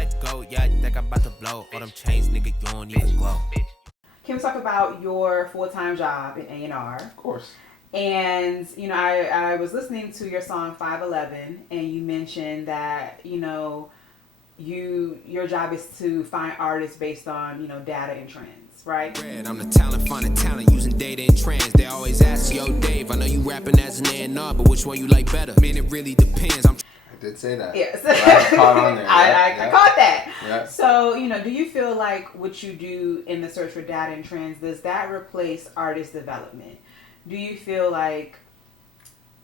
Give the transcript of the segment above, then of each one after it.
let go, yeah, I think I'm about to blow. All them chains, nigga, you don't even glow. Can we talk about your full-time job in A&R? Of course. And, I was listening to your song 511, and you mentioned that, your job is to find artists based on, data and trends, right? I'm the talent, finding talent, using data and trends. They always ask, yo, Dave, I know you rapping as an A&R, but which one you like better? Man, it really depends. I did say that. Yes. I caught on there. I caught that. Yeah. So, do you feel like what you do in the search for data and trends, does that replace artist development? Do you feel like,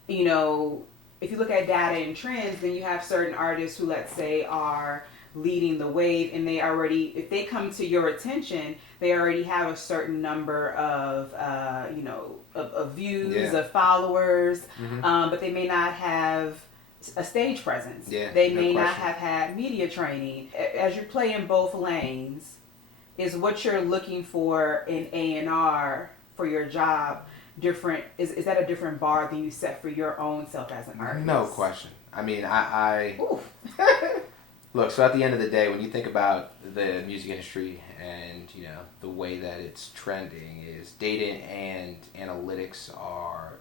if you look at data and trends, then you have certain artists who, let's say, are leading the wave, and they already, if they come to your attention, they already have a certain number of, of views, of followers, but they may not have a stage presence. Yeah, they may not have had media training. As you play in both lanes, is what you're looking for in A&R for your job different? Is that a different bar than you set for your own self as an artist? No question. I mean, I look, so at the end of the day, when you think about the music industry and, the way that it's trending, is data and analytics are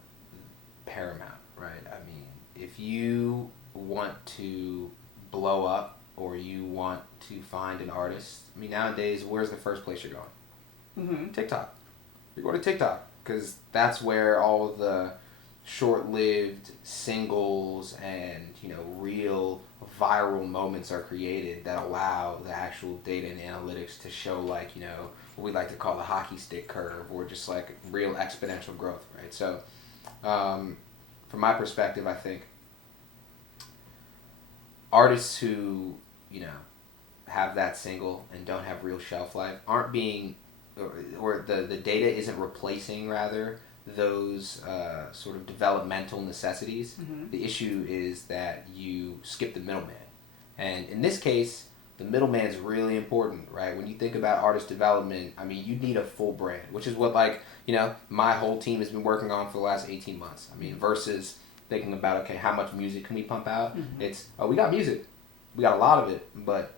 paramount, right? I mean, if you want to blow up or you want to find an artist, I mean, nowadays, where's the first place you're going? Mm-hmm. TikTok. You're going to TikTok because that's where all of the short-lived singles and, real viral moments are created that allow the actual data and analytics to show, like, what we like to call the hockey stick curve, or just like real exponential growth, right? So, from my perspective, I think artists who, have that single and don't have real shelf life aren't being, or the data isn't replacing, rather, those sort of developmental necessities. Mm-hmm. The issue is that you skip the middleman. And in this case, the middleman is really important, right? When you think about artist development, I mean, you need a full brand, which is what, my whole team has been working on for the last 18 months. I mean, versus thinking about, okay, how much music can we pump out? Mm-hmm. It's, we got music. We got a lot of it, but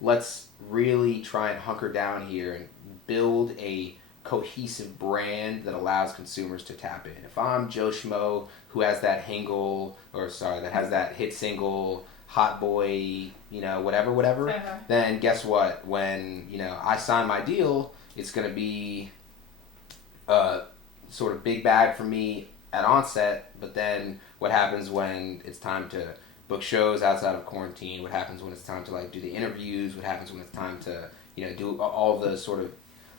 let's really try and hunker down here and build a cohesive brand that allows consumers to tap in. If I'm Joe Schmo who has that that has that hit single, Hot Boy, whatever, then guess what? When, I sign my deal, it's going to be a sort of big bag for me at onset, but then what happens when it's time to book shows outside of quarantine? What happens when it's time to, do the interviews? What happens when it's time to, do all the sort of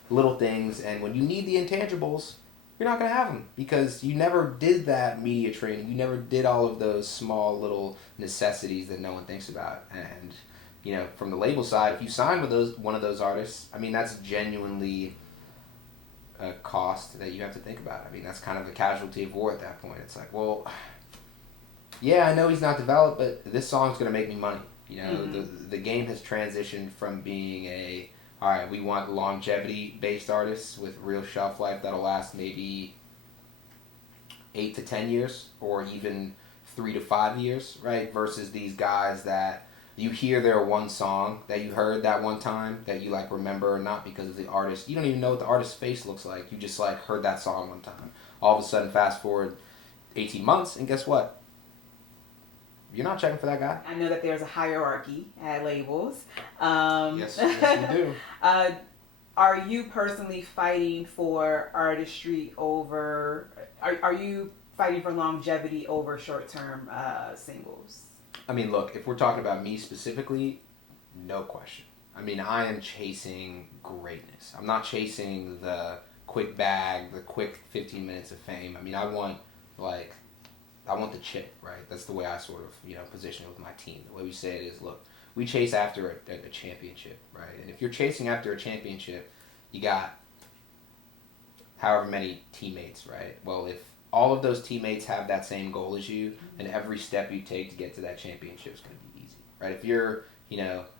little things? And when you need the intangibles, you're not going to have them because you never did that media training. You never did all of those small little necessities that no one thinks about. And, from the label side, if you sign with one of those artists, I mean, that's genuinely a cost that you have to think about. I mean, that's kind of a casualty of war at that point. It's like, well, yeah, I know he's not developed, but this song's going to make me money. The game has transitioned from being all right, we want longevity-based artists with real shelf life that'll last maybe 8 to 10 years, or even 3 to 5 years, right? Versus these guys that you hear their one song that you heard that one time that you remember, not because of the artist. You don't even know what the artist's face looks like. You just heard that song one time. All of a sudden, fast forward 18 months, and guess what? You're not checking for that guy. I know that there's a hierarchy at labels. Yes, we do. Are you personally fighting for artistry over? Are you fighting for longevity over short-term singles? I mean, look, if we're talking about me specifically, no question. I mean, I am chasing greatness. I'm not chasing the quick bag, the quick 15 minutes of fame. I mean, I want the chip, right? That's the way I sort of, position it with my team. The way we say it is, look, we chase after a championship, right? And if you're chasing after a championship, you got however many teammates, right? Well, if all of those teammates have that same goal as you, then every step you take to get to that championship is going to be easy, right? If you're,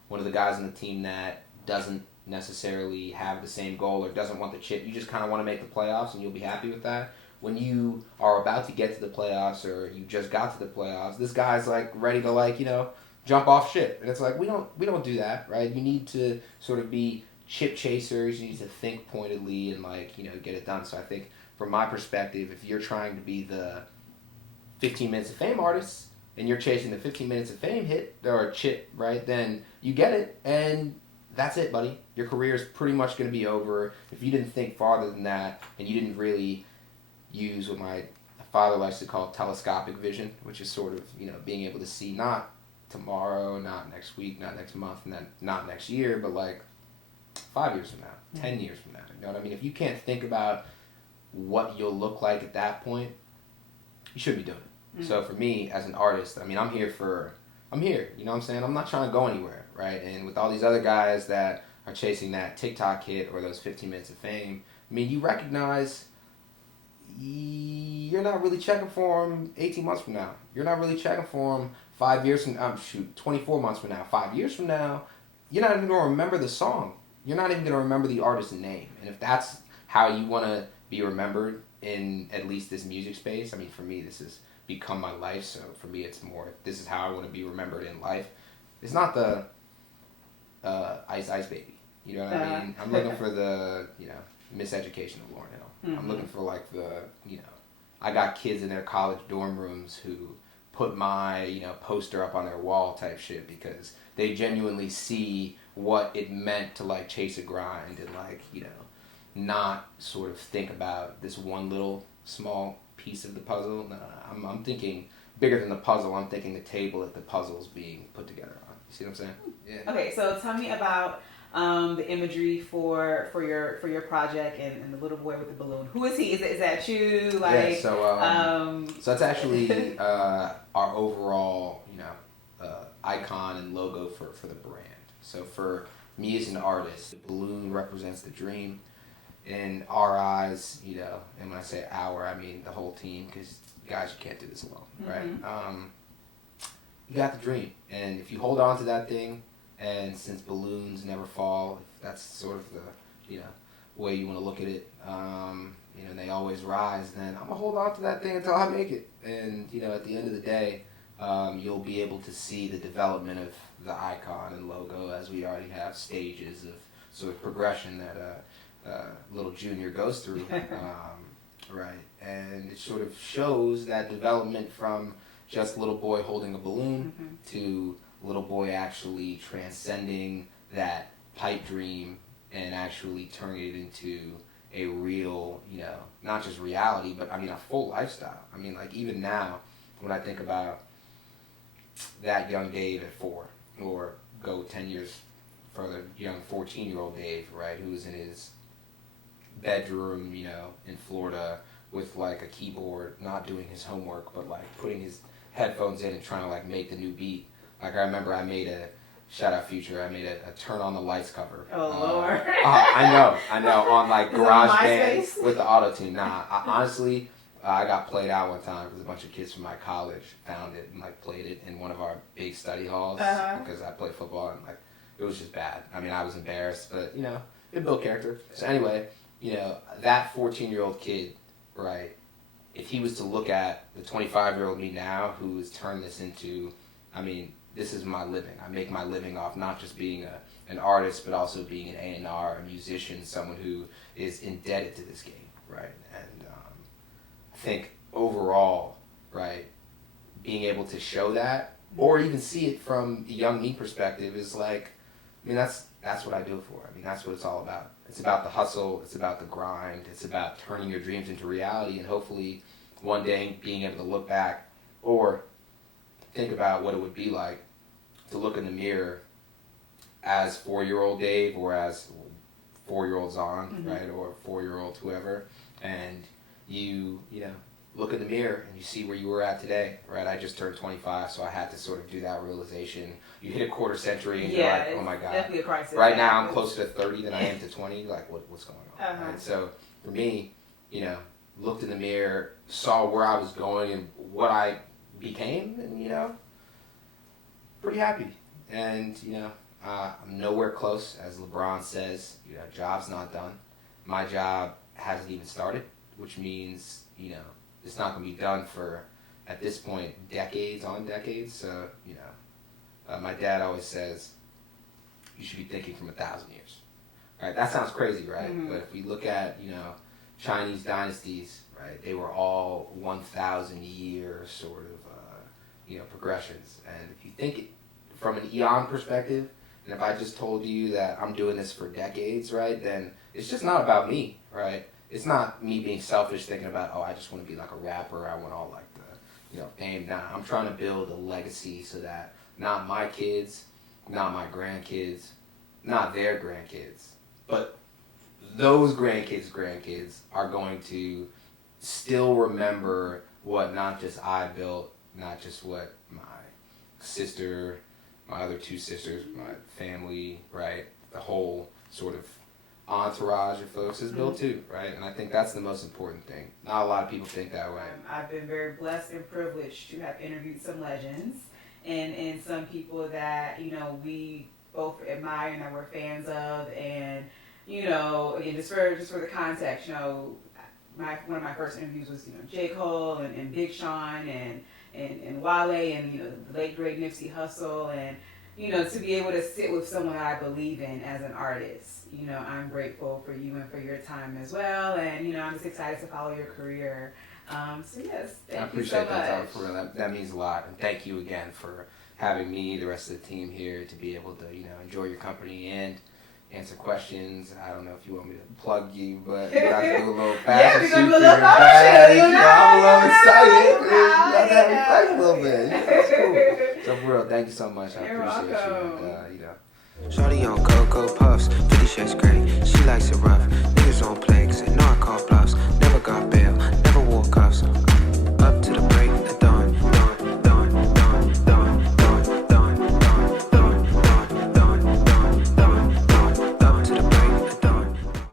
one of the guys on the team that doesn't necessarily have the same goal or doesn't want the chip, you just kind of want to make the playoffs and you'll be happy with that. When you are about to get to the playoffs or you just got to the playoffs, this guy's ready to jump off ship. And it's like, we don't do that, right? You need to sort of be chip chasers. You need to think pointedly and, like, you know, get it done. So I think from my perspective, if you're trying to be the 15 minutes of fame artist and you're chasing the 15 minutes of fame hit or chip, right, then you get it, and that's it, buddy. Your career is pretty much going to be over if you didn't think farther than that, and you didn't really use what my father likes to call telescopic vision, which is sort of, you know, being able to see not tomorrow, not next week, not next month, and then not next year, but like 5 years from now, 10 years from now. You know what I mean? If you can't think about what you'll look like at that point, you shouldn't be doing it. So for me, as an artist, I mean, I'm here, you know what I'm saying? I'm not trying to go anywhere, right? And with all these other guys that are chasing that TikTok hit or those 15 minutes of fame, I mean, you recognize you're not really checking for them 18 months from now. You're not really checking for them 5 years from 24 months from now. 5 years from now, you're not even going to remember the song. You're not even going to remember the artist's name. And if that's how you want to be remembered in at least this music space, I mean, for me, this has become my life. So for me, it's more, if this is how I want to be remembered in life. It's not the Ice Baby. You know what I mean? I'm looking for the, you know, Miseducation of Lauryn Hill. I'm looking for, like, the, you know, I got kids in their college dorm rooms who put my, you know, poster up on their wall type shit because they genuinely see what it meant to, like, chase a grind and, like, you know, not sort of think about this one little small piece of the puzzle. No, I'm thinking bigger than the puzzle. I'm thinking the table that the puzzle's being put together on. You see what I'm saying? Yeah. Okay, so tell me about the imagery for your project and the little boy with the balloon. Who is he? Is that you? Like, yeah, so that's actually our overall, you know, icon and logo for the brand. So for me as an artist, the balloon represents the dream. In our eyes, you know, and when I say our, I mean the whole team, because guys, you can't do this alone, right? You got the dream, and if you hold on to that thing, and since balloons never fall, if that's sort of the, you know, way you want to look at it, you know, and they always rise, then I'm gonna hold on to that thing until I make it. And, you know, at the end of the day, you'll be able to see the development of the icon and logo, as we already have stages of sort of progression that little junior goes through, right? And it sort of shows that development from just little boy holding a balloon to little boy actually transcending that pipe dream and actually turning it into a real, you know, not just reality, but I mean a full lifestyle. I mean, like, even now, when I think about that young Dave at 4, or go 10 years further, young 14-year-old Dave, right, who's in his bedroom, you know, in Florida with, like, a keyboard, not doing his homework, but, like, putting his headphones in and trying to, like, make the new beat. Like, I remember I made a, shout out Future, I made a Turn on the Lights cover. Oh, Lord. I know, on, like, GarageBand with the auto-tune. Nah, honestly, I got played out one time because a bunch of kids from my college found it and, like, played it in one of our big study halls because I played football, and, like, it was just bad. I mean, I was embarrassed, but, you know, it built character. So anyway, you know, that 14-year-old kid, right, if he was to look at the 25-year-old me now who's turned this into, I mean, this is my living. I make my living off not just being an artist, but also being an A&R, a musician, someone who is indebted to this game, right? And I think overall, right, being able to show that, or even see it from a young me perspective, is like, I mean, that's what I do it for. I mean, that's what it's all about. It's about the hustle. It's about the grind. It's about turning your dreams into reality, and hopefully one day being able to look back or think about what it would be like to look in the mirror as 4-year-old Dave, or as 4-year-old Zahn, right, or 4-year-old whoever, and you know, look in the mirror and you see where you were at today, right? I just turned 25, so I had to sort of do that realization. You hit a quarter century and you're like, oh my God. Definitely a crisis. Right now I'm closer to 30 than I am to 20. Like, what's going on? Right? So for me, you know, looked in the mirror, saw where I was going and what I became, and, you know, pretty happy. And, you know, I'm nowhere close. As LeBron says, you know, job's not done. My job hasn't even started, which means, you know, it's not going to be done for, at this point, decades on decades. So, you know, My dad always says, you should be thinking from 1,000 years. Right? That sounds crazy, right? Mm-hmm. But if we look at, Chinese dynasties, right, they were all 1,000 year sort of, progressions. And if you think it from an eon perspective, and if I just told you that I'm doing this for decades, right, then it's just not about me, right? It's not me being selfish thinking about, I just want to be like a rapper, I want all like the, fame. Nah, I'm trying to build a legacy so that not my kids, not my grandkids, not their grandkids, but those grandkids are going to still remember what not just I built, not just what my sister, my other two sisters, my family, right, the whole sort of entourage of folks is built too, right? And I think that's the most important thing. Not a lot of people think that way. I've been very blessed and privileged to have interviewed some legends and some people that, we both admire and that we're fans of. And, again, just for the context, one of my first interviews was, J. Cole and Big Sean and Wale and, the late great Nipsey Hussle, and, to be able to sit with someone that I believe in as an artist. I'm grateful for you and for your time as well, and, I'm just excited to follow your career. So yes, thank you so much. I appreciate that, for real. That means a lot, and thank you again for having me, the rest of the team here, to be able to, enjoy your company and answer questions. I don't know if you want me to plug you, but we're about to do a little fashion shoot for your bag. I'm a little excited. A little bit. That's cool. So for real, thank you so much. I appreciate you. Shawty on Cocoa Puffs, pretty shit's great. She likes it rough. Niggas don't play 'cause they know I call bluff.